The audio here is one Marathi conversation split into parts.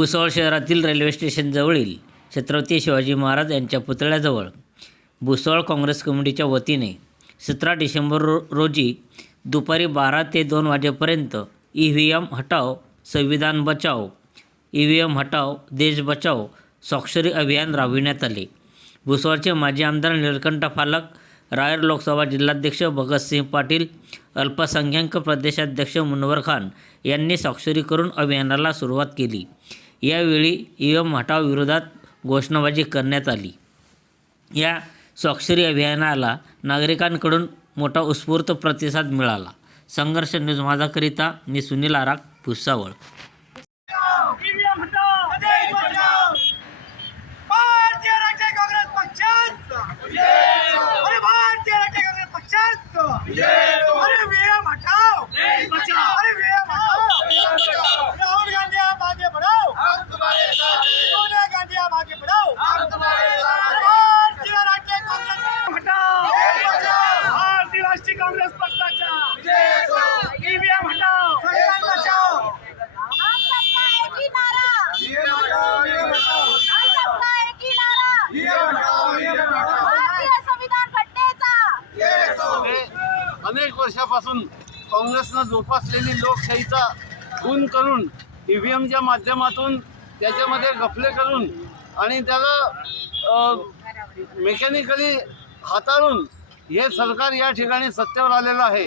भुसावळ शहरातील रेल्वे स्टेशनजवळील छत्रपती शिवाजी महाराज यांच्या पुतळ्याजवळ भुसावळ काँग्रेस कमिटीच्या वतीने सतरा डिसेंबर रो रोजी दुपारी बारा ते दोन वाजेपर्यंत ई व्ही एम हटाव संविधान बचाव ई व्ही एम हटाव देश बचाव स्वाक्षरी अभियान राबविण्यात आले. भुसावळचे माजी आमदार निळकंठ फालक रायर लोकसभा जिल्हाध्यक्ष भगतसिंह पाटील अल्पसंख्याक प्रदेशाध्यक्ष मुनवर खान यांनी स्वाक्षरी करून अभियानाला सुरुवात केली. यावेळी ई एम हटावविरोधात घोषणाबाजी करण्यात आली. या स्वाक्षरी अभियानाला नागरिकांकडून मोठा उत्स्फूर्त प्रतिसाद मिळाला. संघर्ष न्यूज माझाकरिता मी सुनील आराग भुसावळ. Yeah! काँग्रेस पक्षाचा ईव्हीएम हटाओ. संविधान बचाओ. हम सबका एक ही नारा हम सबका एक ही नारा. भारतीय संविधान घटनेचा. अनेक वर्षापासून काँग्रेसनं जोपासलेली लोकशाहीचा खून करून ई व्ही एमच्या माध्यमातून त्याच्यामध्ये गफले करून आणि त्याला मेकॅनिकली हाताळून हे सरकार या ठिकाणी सत्तेवर आलेलं आहे.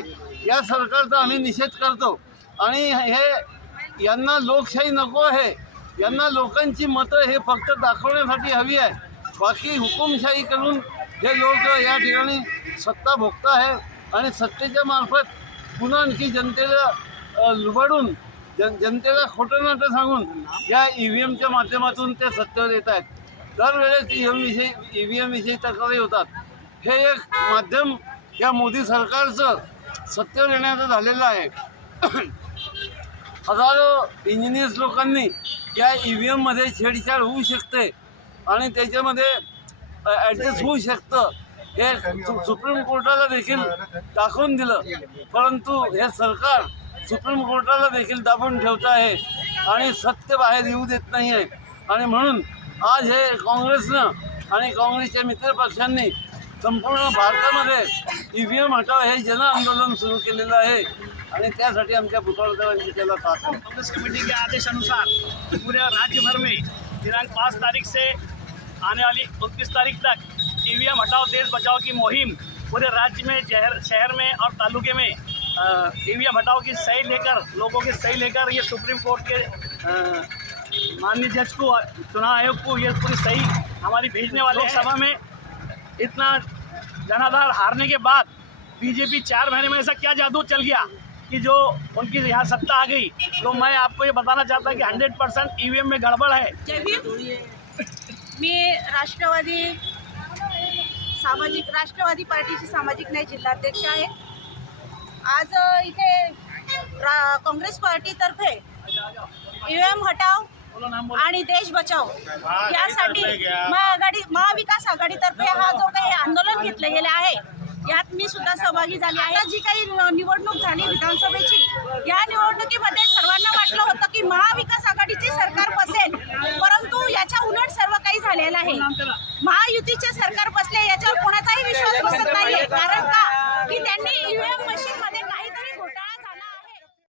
या सरकारचा आम्ही निषेध करतो. आणि हे यांना लोकशाही नको आहे. यांना लोकांची मतं हे फक्त दाखवण्यासाठी हवी आहे. बाकी हुकुमशाही करून हे लोक या ठिकाणी सत्ता भोगत आहे. आणि सत्तेच्या मार्फत पुन्हा आणखी जनतेला लुबाडून जन जनतेला खोटं नाटं सांगून या ई व्ही एमच्या माध्यमातून ते सत्तेवर येत आहेत. दरवेळेस ई एम विषयी ई व्ही एमविषयी तक्रारी होतात. हे एक माध्यम या मोदी सरकारचं सत्य येण्याचं झालेलं आहे. हजारो इंजिनियर्स लोकांनी या ई व्ही एममध्ये छेडछाड होऊ शकते आणि त्याच्यामध्ये ॲडजस्ट होऊ शकतं. हे सु- सुप्रीम कोर्टाला देखील दाखवून दिलं. परंतु हे सरकार सुप्रीम कोर्टाला देखील दाबून ठेवत आहे आणि सत्य बाहेर येऊ देत नाही आहे आणि म्हणून आज हे काँग्रेसनं आणि काँग्रेसच्या मित्रपक्षांनी संपूर्ण भारतामध्ये ई व्ही एम हटाव हे जन आंदोलन सुरू केलेलं आहे. आणि त्यासाठी आमच्या भूतळकरांची त्याला साथ आहे. कांग्रेस कमेटी के आदेश अनुसार पूरे राज्य भर में दिनांक पाँच तारीख से आने वाली उनतीस तारीख तक ईवीएम हटाओ देश बचाओ की मुहिम पूरे राज्य में शहर शहर में और तालुके में ईवीएम हटाओ की सही लेकर लोगों की सही लेकर ये सुप्रीम कोर्ट के माननीय जज को चुनाव आयोग को ये पूरी सही हमारी भेजने वाले सभा में इतना जनाधार हारने के बाद बीजेपी चार महीने में ऐसा क्या जादू चल गया कि जो उनकी यहाँ सत्ता आ गई? तो मैं आपको ये बताना चाहता हूँ कि हंड्रेड परसेंट ईवीएम में गड़बड़ है। राष्ट्रवादी सामाजिक राष्ट्रवादी पार्टीची सामाजिक न्याय जिल्हाध्यक्ष आहे. आज रा- काँग्रेस पार्टीतर्फे ईव्हीएम हटाव बोलो नाम बोलो आणि देश बचाव. यासाठी महाआघाडी महाविकास आघाडीतर्फे हा जो काही आंदोलन घेतलं गेले आहे यात मी सुद्धा सहभागी झाली आहे. जी काही निवडणूक झाली विधानसभेची या निवडणुकीमध्ये सर्वांना वाटलं होतं की महाविकास आघाडीचे सरकार बसेल परंतु याच्या उलट सर्व काही झालेलं आहे. महायुतीचे सरकार बसले याच्यावर कोणाचाही विश्वास बसत नाहीये. कारण का? मी त्यांनी